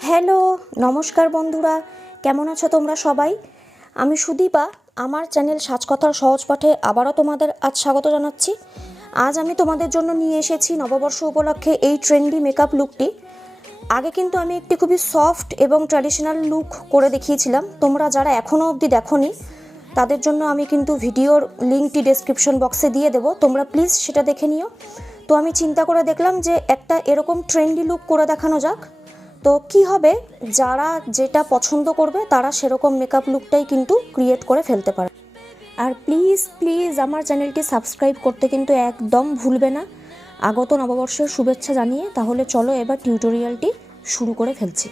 Hello, নমস্কার বন্ধুরা, কেমন আছো তোমরা সবাই? আমি সুদীপা, আমার চ্যানেল সাজকথার সহজ পাঠে আবারও তোমাদের আজ স্বাগত জানাচ্ছি। আজ আমি তোমাদের জন্য নিয়ে এসেছি নববর্ষ উপলক্ষে এই ট্রেন্ডি মেকআপ লুকটি। আগে কিন্তু আমি একটি খুবই সফট এবং ট্র্যাডিশনাল লুক করে দেখিয়েছিলাম। তোমরা যারা এখনও অবধি দেখোনি তাদের জন্য আমি কিন্তু ভিডিওর লিঙ্কটি ডেসক্রিপশন বক্সে দিয়ে দেবো, তোমরা প্লিজ সেটা দেখে নিও। তো আমি চিন্তা করে দেখলাম যে একটা এরকম ট্রেন্ডি লুক করে দেখানো যাক। তো কি হবে, যারা যেটা পছন্দ করবে তারা সেরকম মেকআপ লুকটাই কিন্তু ক্রিয়েট করে ফেলতে পারে। আর প্লিজ প্লিজ আমার চ্যানেলটি সাবস্ক্রাইব করতে কিন্তু একদম ভুলবে না। আগত নববর্ষের শুভেচ্ছা জানিয়ে তাহলে চলো এবার টিউটোরিয়ালটি শুরু করে ফেলছি।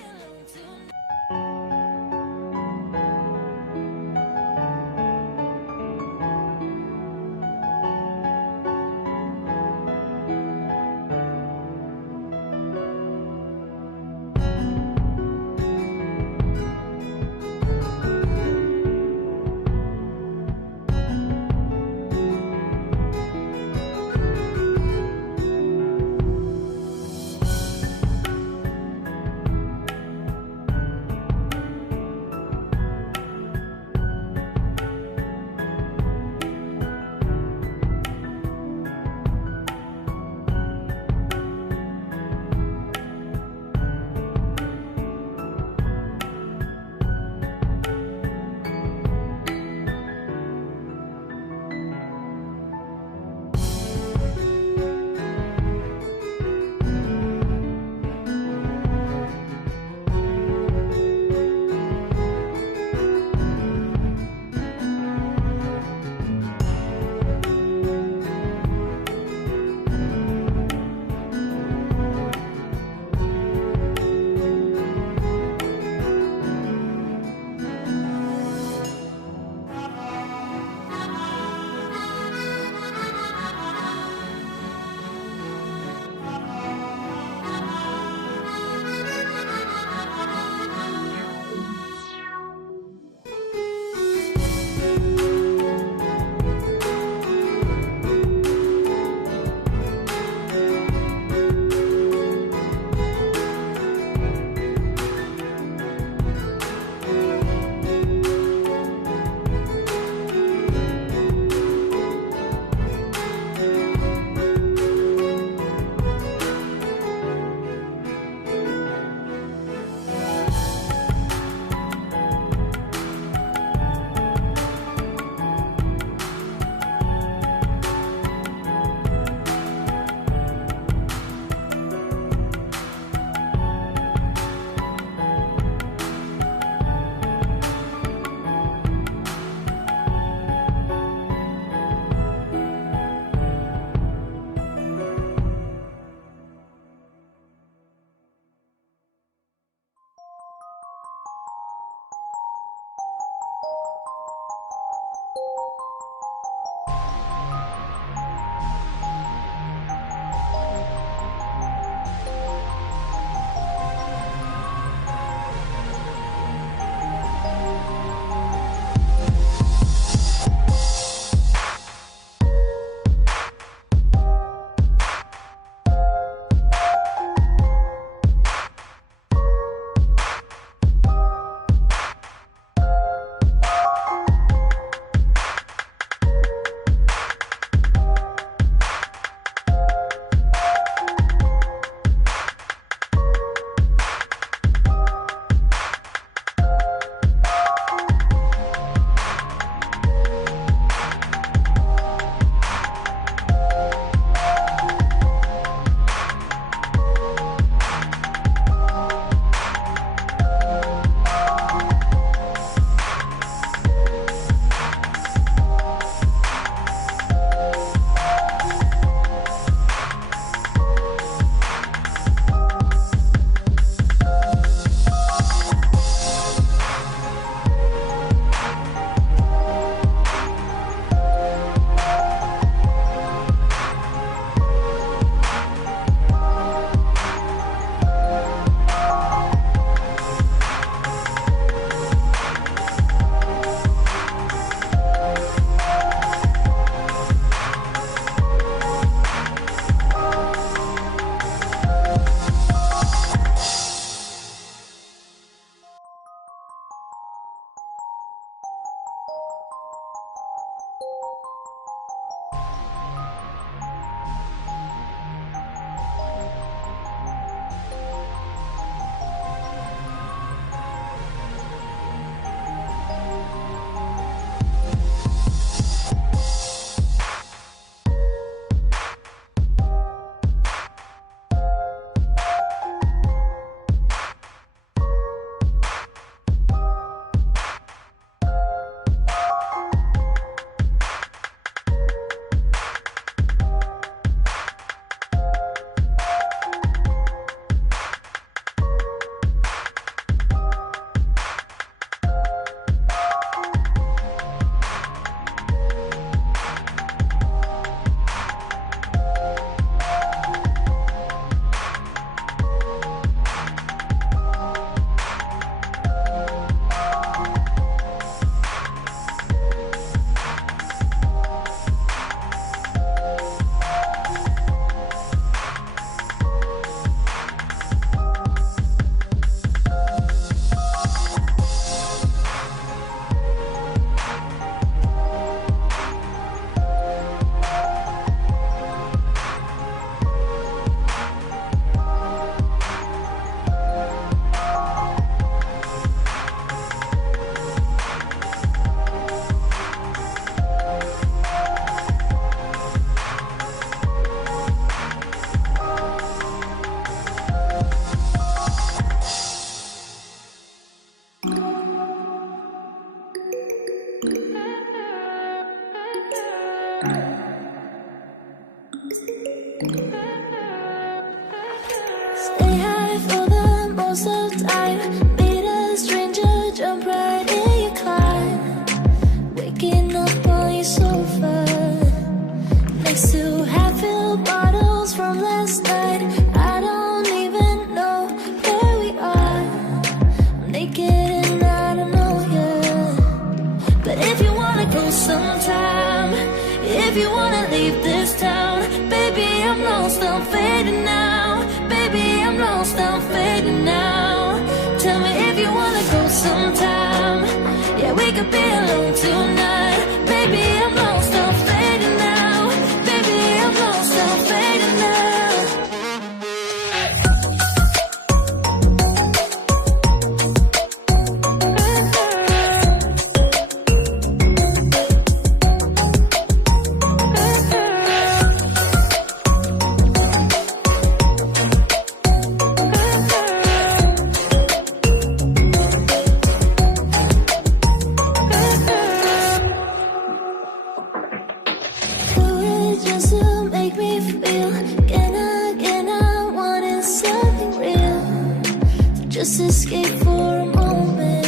just escape for a moment,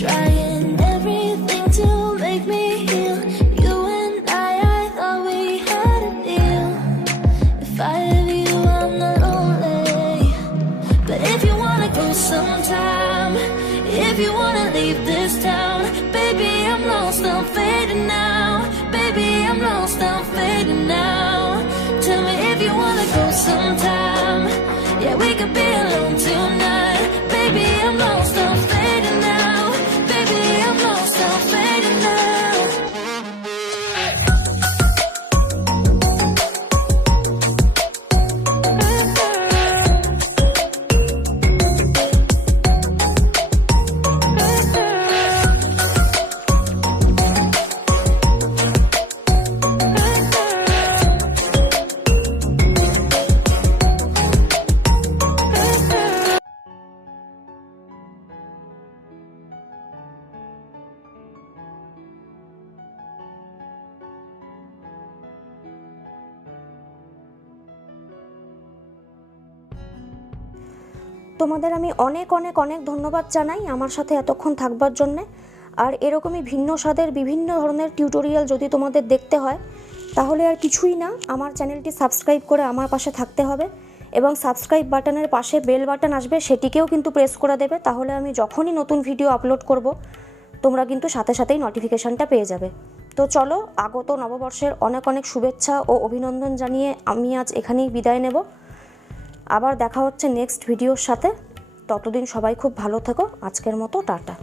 trying everything to make me heal. You and I thought we had a deal. If I have you, I'm not lonely. But if you wanna go sometime, if you wanna leave this town, baby, I'm lost, I'm fading now. Baby, I'm lost, I'm fading now. Tell me if you wanna go sometime. Yeah, we could be alone tonight. Baby, I'm lost, I'm fading now. Baby, I'm lost, I'm fading now. তোমাদের আমি অনেক অনেক অনেক ধন্যবাদ জানাই আমার সাথে এতক্ষণ থাকবার জন্যে। আর এরকমই ভিন্ন স্বাদের বিভিন্ন ধরনের টিউটোরিয়াল যদি তোমাদের দেখতে হয় তাহলে আর কিছুই না, আমার চ্যানেলটি সাবস্ক্রাইব করে আমার পাশে থাকতে হবে এবং সাবস্ক্রাইব বাটনের পাশে বেল বাটন আসবে, সেটিকেও কিন্তু প্রেস করে দেবে। তাহলে আমি যখনই নতুন ভিডিও আপলোড করব তোমরা কিন্তু সাথে সাথেই নোটিফিকেশানটা পেয়ে যাবে। তো চলো, আগত নববর্ষের অনেক অনেক শুভেচ্ছা ও অভিনন্দন জানিয়ে আমি আজ এখানেই বিদায় নেব। আবার দেখা হচ্ছে নেক্সট ভিডিওর সাথে। ততদিন সবাই খুব ভালো থেকো। আজকের মতো টাটা।